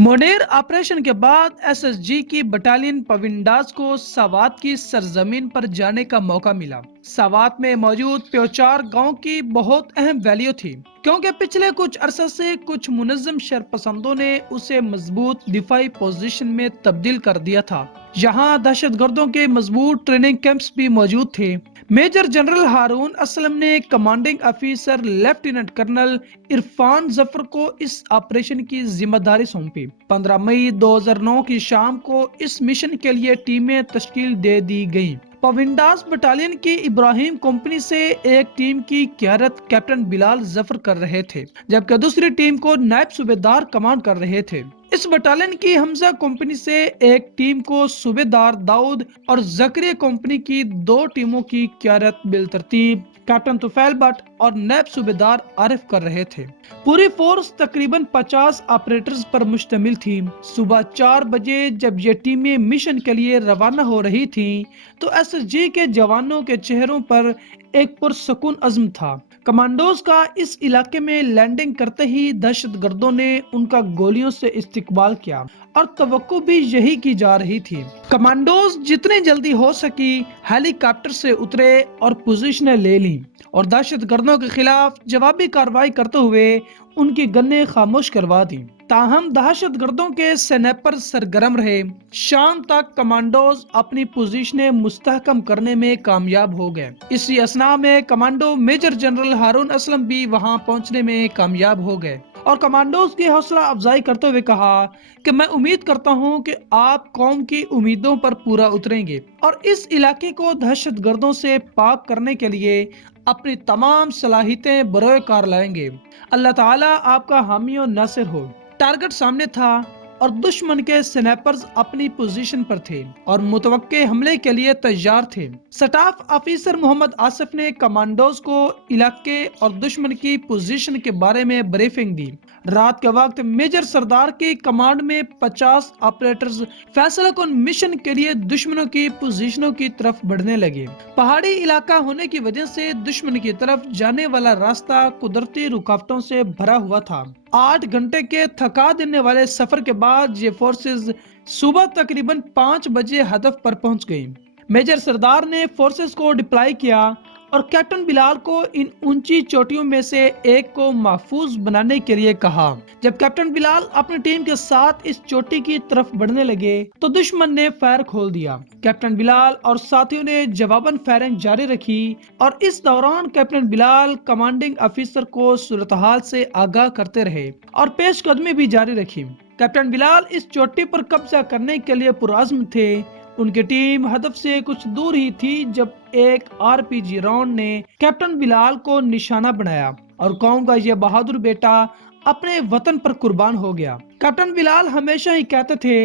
مونیر operation کے بعد S S G کی بٹالین پونڈاس کو ساوات کی سرزمین پر جانے کا موقع ملا۔ ساوات میں موجود پیوچار گاؤں کی بہت اہم ویلیو تھی کیونکہ پچھلے کچھ عرصہ سے کچھ منظم شرپسندوں نے اسے مضبوط دفاعی پوزیشن میں تبدیل کر دیا تھا۔ یہاں دہشت گردوں کے مضبوط ٹریننگ کیمپس بھی موجود تھے۔ میجر جنرل ہارون اسلم نے commanding officer lieutenant colonel Irfan Zafar کو اس آپریشن کی ذمہ داری سونپی۔ 15 مئی 2009 کی شام کو اس مشن کے لیے ٹیمیں تشکیل دے دی گئیں۔ پونڈاس بٹالین کی ابراہیم کمپنی سے ایک ٹیم کی قیادت کیپٹن بلال ظفر کر رہے تھے، جبکہ دوسری ٹیم کو نائب صوبیدار کمانڈ کر رہے تھے۔ اس بٹالین کی حمزہ کمپنی سے ایک ٹیم کو صوبیدار داؤد اور زکریا کمپنی کی دو ٹیموں کی قیادت بالترتیب کیپٹن طفیل بٹ اور نائب صوبیدار عارف کر رہے تھے۔ پوری فورس تقریباً 50 آپریٹرز پر مشتمل تھی۔ صبح 4 بجے جب یہ ٹیمیں مشن کے لیے روانہ ہو رہی تھیں تو ایس ایس جی کے جوانوں کے چہروں پر ایک پرسکون عزم تھا۔ کمانڈوز کا اس علاقے میں لینڈنگ کرتے ہی دہشت گردوں نے ان کا گولیوں سے استقبال کیا اور توقع بھی یہی کی جا رہی تھی۔ کمانڈوز جتنی جلدی ہو سکی ہیلی کاپٹر سے اترے اور پوزیشنیں لے لیں اور دہشت گردوں کے خلاف جوابی کارروائی کرتے ہوئے ان کی گنیں خاموش کروا دیں۔ تاہم دہشت گردوں کے سنیپر سرگرم رہے۔ شام تک کمانڈوز اپنی پوزیشنیں مستحکم کرنے میں کامیاب ہو گئے۔ اسی اثناء میں commando major general Haroon Aslam بھی وہاں پہنچنے میں کامیاب ہو گئے اور کمانڈوز کی حوصلہ افزائی کرتے ہوئے کہا کہ میں امید کرتا ہوں کہ آپ قوم کی امیدوں پر پورا اتریں گے اور اس علاقے کو دہشت گردوں سے پاک کرنے کے لیے اپنی تمام صلاحیتیں بروئے کار لائیں گے۔ اللہ تعالیٰ آپ کا حامی و ناصر ہو۔ ٹارگٹ سامنے تھا اور دشمن کے سنیپرز اپنی پوزیشن پر تھے اور متوقع حملے کے لیے تیار تھے۔ سٹاف آفیسر محمد آصف نے کمانڈوز کو علاقے اور دشمن کی پوزیشن کے بارے میں بریفنگ دی۔ رات کے وقت میجر سردار کی کمانڈ میں 50 آپریٹرز فیصلہ کن مشن کے لیے دشمنوں کی پوزیشنوں کی طرف بڑھنے لگے۔ پہاڑی علاقہ ہونے کی وجہ سے دشمن کی طرف جانے والا راستہ قدرتی رکاوٹوں سے بھرا ہوا تھا۔ 8 گھنٹے کے تھکا دینے والے سفر کے بعد یہ فورسز صبح تقریباً 5 بجے ہدف پر پہنچ گئیں۔ میجر سردار نے فورسز کو ڈپلائی کیا اور کیپٹن بلال کو ان اونچی چوٹیوں میں سے ایک کو محفوظ بنانے کے لیے کہا۔ جب کیپٹن بلال اپنی ٹیم کے ساتھ اس چوٹی کی طرف بڑھنے لگے تو دشمن نے فائر کھول دیا۔ کیپٹن بلال اور ساتھیوں نے جواباً فائرنگ جاری رکھی اور اس دوران کیپٹن بلال کمانڈنگ افیسر کو صورتحال سے آگاہ کرتے رہے اور پیش قدمی بھی جاری رکھی۔ کیپٹن بلال اس چوٹی پر قبضہ کرنے کے لیے پرعزم تھے۔ ان کی ٹیم ہدف سے کچھ دور ہی تھی جب ایک RPG راؤنڈ نے کیپٹن بلال کو نشانہ بنایا اور قوم کا یہ بہادر بیٹا اپنے وطن پر قربان ہو گیا۔ کیپٹن بلال ہمیشہ ہی کہتے تھے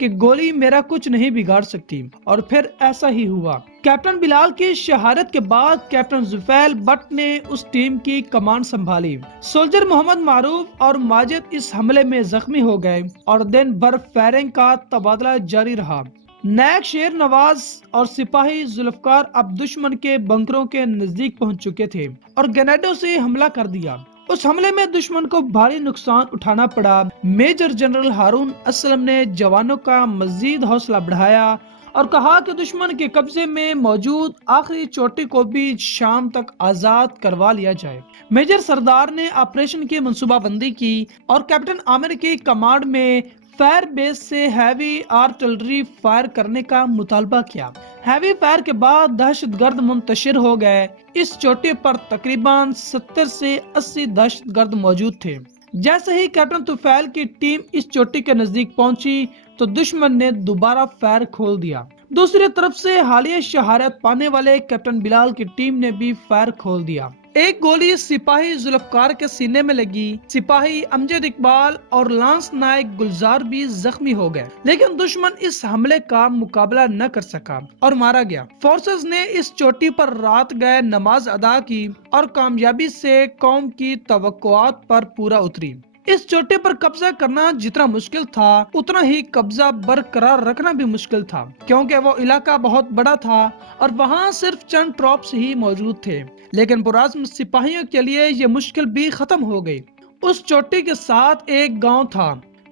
کہ گولی میرا کچھ نہیں بگاڑ سکتی اور پھر ایسا ہی ہوا۔ کیپٹن بلال کی شہادت کے بعد کیپٹن طفیل بٹ نے اس ٹیم کی کمانڈ سنبھالی۔ سولجر محمد معروف اور ماجد اس حملے میں زخمی ہو گئے اور دن بھر فائرنگ کا تبادلہ جاری رہا۔ نائک شیر نواز اور سپاہی ذوالفقار اب دشمن کے بنکروں کے نزدیک پہنچ چکے تھے اور گرینیڈوں سے حملہ کر دیا۔ اس حملے میں دشمن کو بھاری نقصان اٹھانا پڑا۔ میجر جنرل ہارون اسلم نے جوانوں کا مزید حوصلہ بڑھایا اور کہا کہ دشمن کے قبضے میں موجود آخری چوٹی کو بھی شام تک آزاد کروا لیا جائے۔ میجر سردار نے آپریشن کی منصوبہ بندی کی اور کیپٹن عامر کی کمانڈ میں فائر بیس سے ہیوی آرٹلری فائر کرنے کا مطالبہ کیا۔ ہیوی فائر کے بعد دہشت گرد منتشر ہو گئے۔ اس چوٹی پر تقریباً 70 سے 80 دہشت گرد موجود تھے۔ جیسے ہی کیپٹن طفیل کی ٹیم اس چوٹی کے نزدیک پہنچی تو دشمن نے دوبارہ فائر کھول دیا۔ دوسری طرف سے حالیہ شہادت پانے والے کیپٹن بلال کی ٹیم نے بھی فائر کھول دیا۔ ایک گولی سپاہی ذوالفقار کے سینے میں لگی۔ سپاہی امجد اقبال اور لانس نائک گلزار بھی زخمی ہو گئے، لیکن دشمن اس حملے کا مقابلہ نہ کر سکا اور مارا گیا۔ فورسز نے اس چوٹی پر رات گئے نماز ادا کی اور کامیابی سے قوم کی توقعات پر پورا اتری۔ اس چوٹی پر قبضہ کرنا جتنا مشکل تھا اتنا ہی قبضہ برقرار رکھنا بھی مشکل تھا، کیونکہ وہ علاقہ بہت بڑا تھا اور وہاں صرف چند ٹراپس ہی موجود تھے۔ لیکن پرعزم سپاہیوں کے لیے یہ مشکل بھی ختم ہو گئی۔ اس چوٹی کے ساتھ ایک گاؤں تھا۔